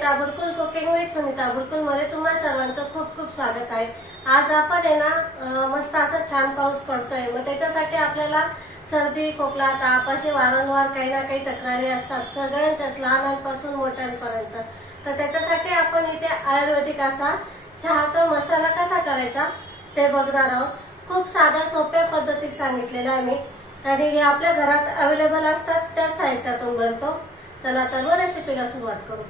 Sunita Burkul cooking with Sunita Burkul मध्ये तुम्हा सर्वांचं खूप खूप स्वागत आहे। आज आपण आहे ना मस्त असं छान पाऊस पडतोय, मग त्याच्यासाठी आपल्याला सर्दी खोकला ताप असे वारंवार काही ना काही तक्रारी असतात सगळ्यांच्याच, लहानांपासून मोठ्यांपर्यंत। तर त्याच्यासाठी आपण इथे आयुर्वेदिक असा चहाचा मसाला कसा करायचा ते बघणार आहोत। खूप साध्या सोप्या पद्धतीत सांगितलेला आहे मी, आणि हे आपल्या घरात अवेलेबल असतात त्याच साहित्यातून बनतो। चला तर रेसिपीला सुरुवात करू।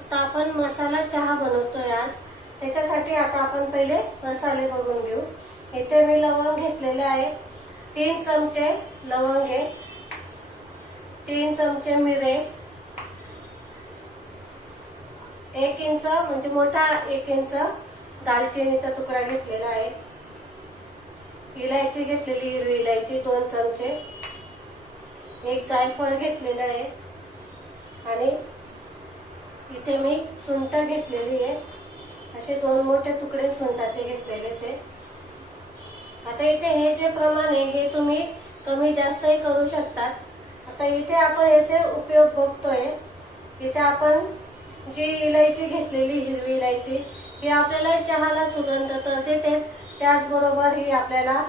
आता आपण मसाला चहा बनवतोय आज, त्याच्यासाठी आता आपण पहिले मसाले बघून घेऊ। इथे मी लवंग घेतलेले आहे, 3 चमचे लवंग आहे, 3 चमचे मिरे, 1 इंच म्हणजे मोठा 1 इंच दालचिनीचा तुकडा घेतलेला आहे, इलायची घेतलेली हिरवी इलायची 2 चमचे, 1 जायफळ घेतलेला आहे, आणि इथे मी सुंठ घेतलेली आहे, असे 2 मोठे तुकडे सुंठाचे घेतलेले ते। आता इथे हे जे प्रमाण आहे हे तुम्ही कमी जास्तही करू शकता। आता इथे आपण याचे उपयोग बघतोय। इथे आपण जी इलायची घेतलेली हिरवी इलायची ही आपल्याला चहाला सुगंध तर देतेच, त्याचबरोबर ही आपल्याला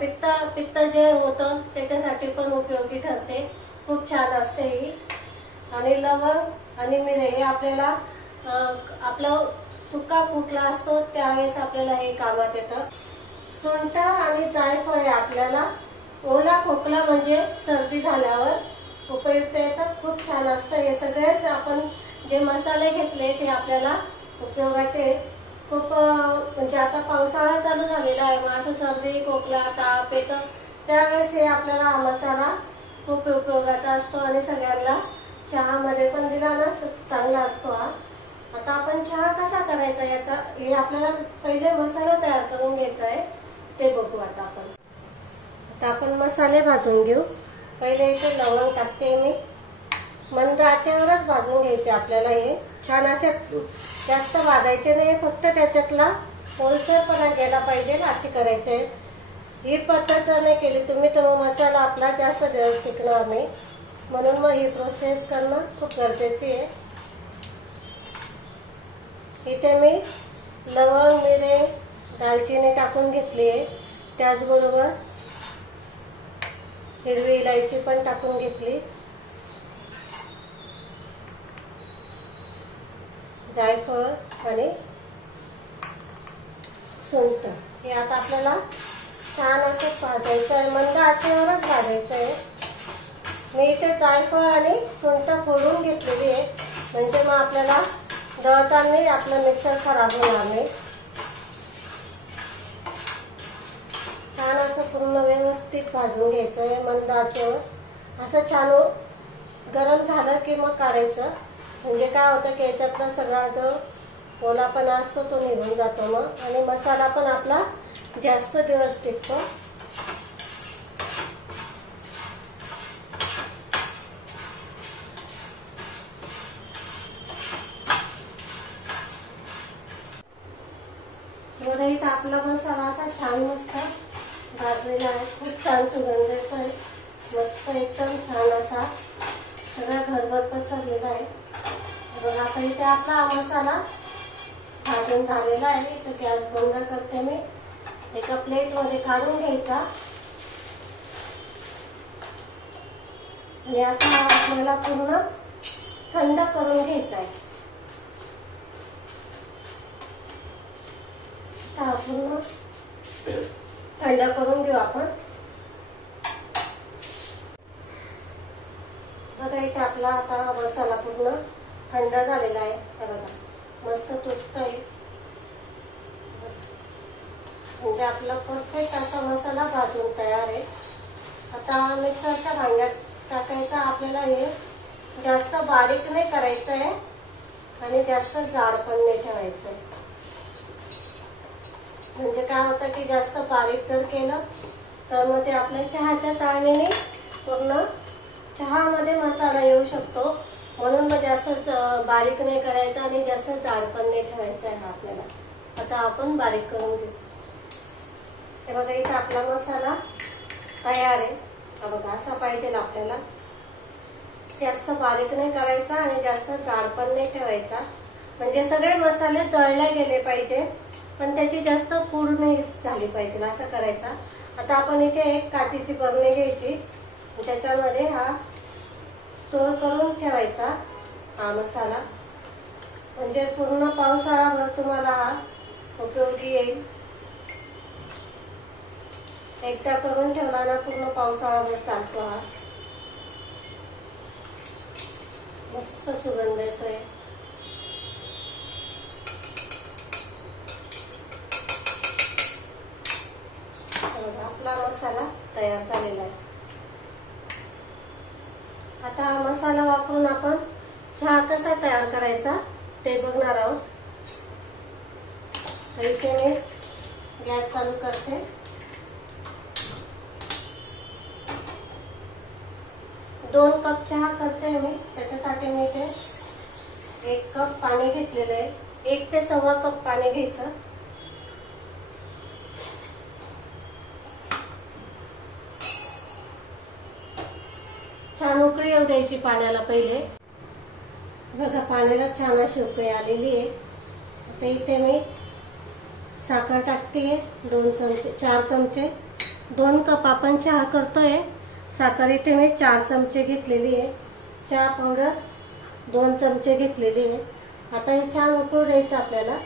पित्त जे होतं त्याच्यासाठी पण उपयोगी ठरते, खूप छान असते ही। आणि लवंग आणि मिरे हे आपल्याला आपला सुका खोकला असतो त्यावेळेस आपल्याला हे कामात येतं। सुंठ आणि जायफळ हे आपल्याला ओला खोकला म्हणजे सर्दी झाल्यावर उपयुक्त येतं, खूप छान असतं। हे सगळेच आपण जे मसाले घेतले ते आपल्याला उपयोगाचे खूप, म्हणजे आता पावसाळा चालू झालेला आहे, मग असं सर्दी खोकला ताप येतं त्यावेळेस हे आपल्याला हा मसाला खूप उपयोगाचा असतो, आणि सगळ्यांना चहामध्ये पण दिला ना चांगला असतो हा। आता आपण चहा कसा करायचा याचा हे आपल्याला पहिले मसाला तयार करून घ्यायचा आहे ते बघू। आता आपण मसाले भाजून घेऊ। पहिले इथे लवंग टाकते मी, मंद आचेवरच भाजून घ्यायचे आपल्याला। हे छान असे जास्त भाजायचे नाही, फक्त त्याच्यातला ओलसरपणा गेला पाहिजे असे करायचे। ही पद्धत जर नाही केली तुम्ही तर मसाला आपला जास्त दिवस टिकणार नाही, म्हणून मग ही प्रोसेस करणं खूप गरजेची आहे। इथे मी लवंग मिरे दालचिनी टाकून घेतली आहे, त्याचबरोबर हिरवी इलायची पण टाकून घेतली, जायफळ आणि सुंठ हे आता आपल्याला छान असं भाजायचं आहे, मंद आचेवरच भाजायचं आहे। मी इथे जायफळ आणि सुंठ फोडून घेतलेली आहे, म्हणजे मग आपल्याला दळताना आपलं मिक्सर खराब होणार नाही। छान असं पूर्ण व्यवस्थित भाजून घ्यायचं आहे मंद आचेवर। असं छान गरम झालं की मग काढायचं, म्हणजे काय होतं की याच्यातला सगळा जो ओलापणा असतो तो निघून जातो मग, आणि मसाला पण आपला जास्त दिवस टिकतो। बघा इथं आपला मसाला असा छान मस्त भाजलेला आहे, खूप छान सुगंध येतोय, मस्त एकदम छान असा सगळा घरभर पसरलेला आहे। बघा आता इथे आपला मसाला भाजून झालेला आहे, तर गॅस बंद करते मी। एका प्लेट मध्ये काढून घ्यायचा, आणि आता आपल्याला पूर्ण थंड करून घ्यायचा आहे। पूर्ण थंड करून घेऊ आपण। बघा इथे आपला आता मसाला पूर्ण थंड झालेला आहे, बघा मस्त तुटतोय, म्हणजे आपला परफेक्ट असा मसाला भाजून तयार आहे। आता मिक्सरच्या भांड्यात टाकायचा आपल्याला, हे जास्त बारीक नाही करायचं आहे आणि जास्त जाड पण नाही ठेवायचं आहे, म्हणजे काय होतं की जास्त बारीक जर केलं तर मग ते आपल्या चहाच्या चाळणीने पूर्ण चहामध्ये मसाला येऊ शकतो, म्हणून मग जास्त बारीक नाही करायचा आणि जास्त जाड पण नाही ठेवायचा आहे आपल्याला। आता आपण बारीक करून घेऊ। हे बघा इथे आपला मसाला तयार आहे, बघा असा पाहिजे आपल्याला। जास्त बारीक नाही करायचा आणि जास्त जाड पण नाही ठेवायचा, म्हणजे सगळे मसाले तळले गेले पाहिजे पण त्याची जास्त पूड नाही झाली पाहिजे, असं करायचा। आता आपण इथे एक काचेची बरणी घ्यायची, त्याच्यामध्ये हा स्टोर करून ठेवायचा हा मसाला, म्हणजे पूर्ण पावसाळाभर तुम्हाला हा उपयोगी येईल। एकदा करून ठेवला ना पूर्ण पावसाळाभर चालतो हा। मस्त सुगंध येतोय। आपला मसाला तयार झालेला आहे। आता हा मसाला वापरून आपण चहा कसा तयार करायचा ते बघणार आहोत। तर इथे मी गॅस चालू करते। 2 कप चहा करते मी, त्याच्यासाठी मी इथे 1 कप पाणी घेतलेलं आहे। 1 ते 1.25 कप पाणी घ्यायचं। छान उकळी येऊ द्यायची पाण्याला पहिले। बघा पाण्याला छान अशी उकळी आलेली आहे। आता इथे मी साखर टाकते 2 चमचे 4 चमचे। 2 कप आपण चहा करतोय, साखर इथे मी 4 चमचे घेतलेली आहे। चहा पावडर 2 चमचे घेतलेली आहे। आता हे छान उकळू द्यायचं आपल्याला।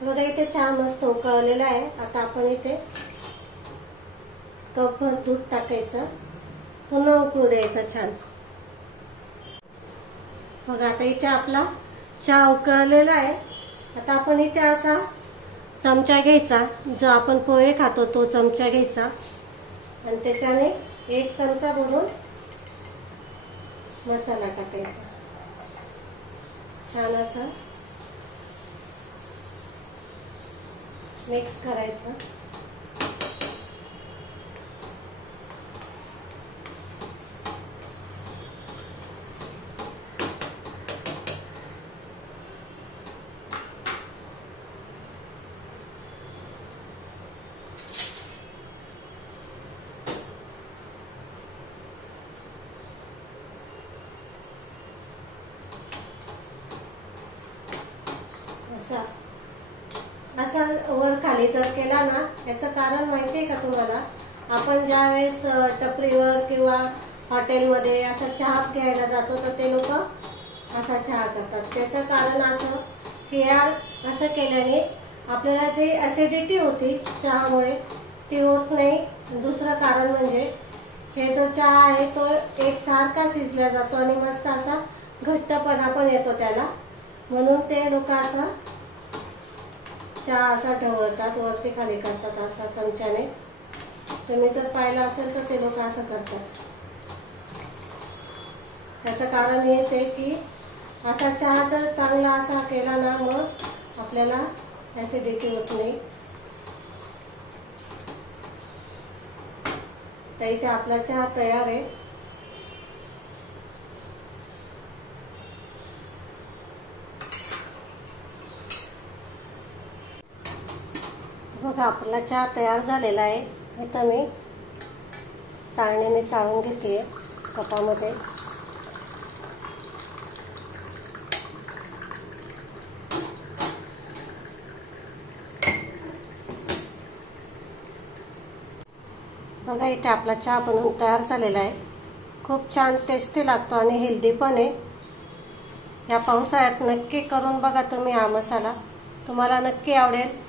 बघा इथे चहा मस्त उकळलेला आहे। आता आपण इथे कपभर दूध टाकायचं, पुन्हा उकळू द्यायचं छान। बघा आता इथे आपला चहा उकळलेला आहे। आता आपण इथे असा चमचा घ्यायचा, जो आपण पोहे खातो तो चमचा घ्यायचा आणि त्याच्याने 1 चमचा भरून मसाला टाकायचा। छान असं मिक्स करायचं। असा वर खाली जर केला ना, याचं कारण माहितीये का तुम्हाला? आपण ज्या वेळेस टपरीवर किंवा हॉटेलमध्ये असा चहा घ्यायला जातो तर ते लोक असा चहा करतात। त्याचं कारण असं की या असं केल्याने आपल्याला जी ऍसिडिटी होती चहामुळे ती होत नाही। दुसरं कारण म्हणजे हे जो चहा आहे तो एक सारखा शिजला जातो आणि मस्त असा घट्टपणा पण येतो त्याला, म्हणून ते लोक असं चहा असा ढवळतात, वरती खाली करतात असा चमच्याने। तुम्ही जर पाहिलं असेल तर ते लोक असं करतात। त्याचं कारण हेच आहे की असा चहा जर चांगला असा केला ना मग आपल्याला ऍसिडिटी होत नाही। तर इथे आपला चहा तयार आहे। बघा आपला चहा तयार झालेला आहे। इथं मी चाळणीने चाळून घेते कपामध्ये। बघा इथे आपला चहा बनवून तयार झालेला आहे। खूप छान टेस्टी लागतो आणि हेल्दी पण आहे। या पावसाळ्यात नक्की करून बघा तुम्ही हा मसाला, तुम्हाला नक्की आवडेल।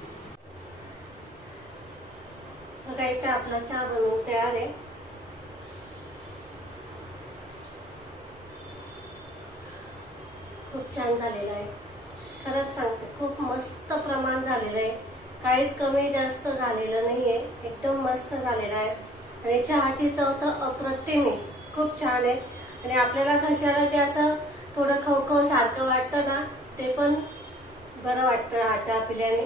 बघा इथे आपला चहा बनवून तयार आहे। खूप छान झालेला आहे, खरंच सांगते खूप मस्त प्रमाण झालेलं आहे, काहीच कमी जास्त झालेलं नाहीये, एकदम मस्त झालेला आहे। आणि चहाची चव तर अप्रतिम आहे, खूप छान आहे। आणि आपल्याला घशाला जे असं थोडं खवखव सारखं वाटतं ना ते पण बरं वाटतं हा चहा पिल्याने।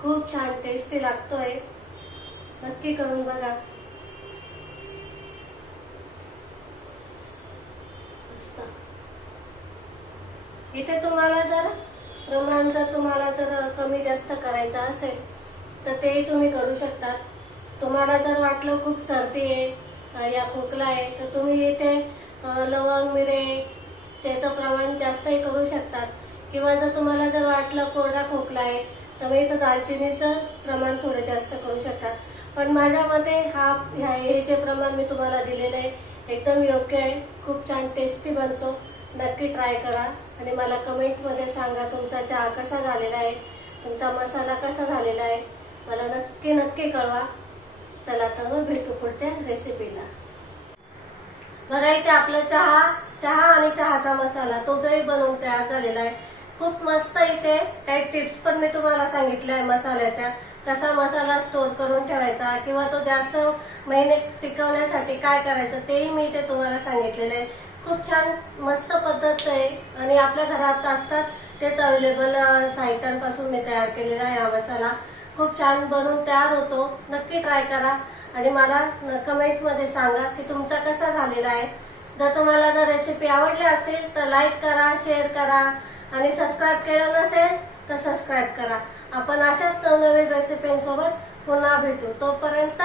खूप छान टेस्टी लागतोय, नक्की करून बघा। इथे तुम्हाला जर प्रमाण जर तुम्हाला जर कमी जास्त करायचं असेल तर तेही तुम्ही करू शकतात। तुम्हाला जर वाटलं खूप सर्दी आहे या खोकला आहे तर तुम्ही इथे लवंग मिरे त्याचं प्रमाण जास्तही करू शकतात, किंवा जर तुम्हाला जर वाटलं कोरडा खोकला आहे तर मी इथं दालचिनीचं प्रमाण थोडं जास्त करू शकतात. पण माझ्या मते हे जे प्रमाण मी तुम्हाला दिलेलं आहे एकदम योग्य आहे. खूप छान टेस्टी बनतो. नक्की ट्राय करा आणि मला कमेंटमध्ये सांगा तुमचा चहा कसा झालेला आहे, तुमचा मसाला कसा झालेला आहे, मला नक्की नक्की कळवा. चला तर मग भेटू पुढच्या रेसिपीला. बघा इथे आपला चहा आणि चहाचा मसाला दोघंही बनवून तयार झालेला आहे. खूप मस्त. इथे काही टिप्स पण मी तुम्हाला सांगितल्या आहे मसाल्याच्या, कसा मसाला स्टोर करून ठेवायचा किंवा तो जास्त महिने टिकवण्यासाठी काय करायचं तेही मी इथे तुम्हाला सांगितलेलं आहे. खूप छान मस्त पद्धत आहे आणि आपल्या घरात असतात तेच अवेलेबल साहित्यांपासून मी तयार केलेला आहे. हा मसाला खूप छान बनवून तयार होतो. नक्की ट्राय करा आणि मला कमेंटमध्ये सांगा की तुमचा कसा झालेला आहे. जर रेसिपी आवडली असेल तर लाईक करा, शेअर करा आणि सबस्क्राईब केलं नसेल तर सबस्क्राईब करा. आपण अशाच नवनवीन रेसिपींसोबत पुन्हा भेटू. तोपर्यंत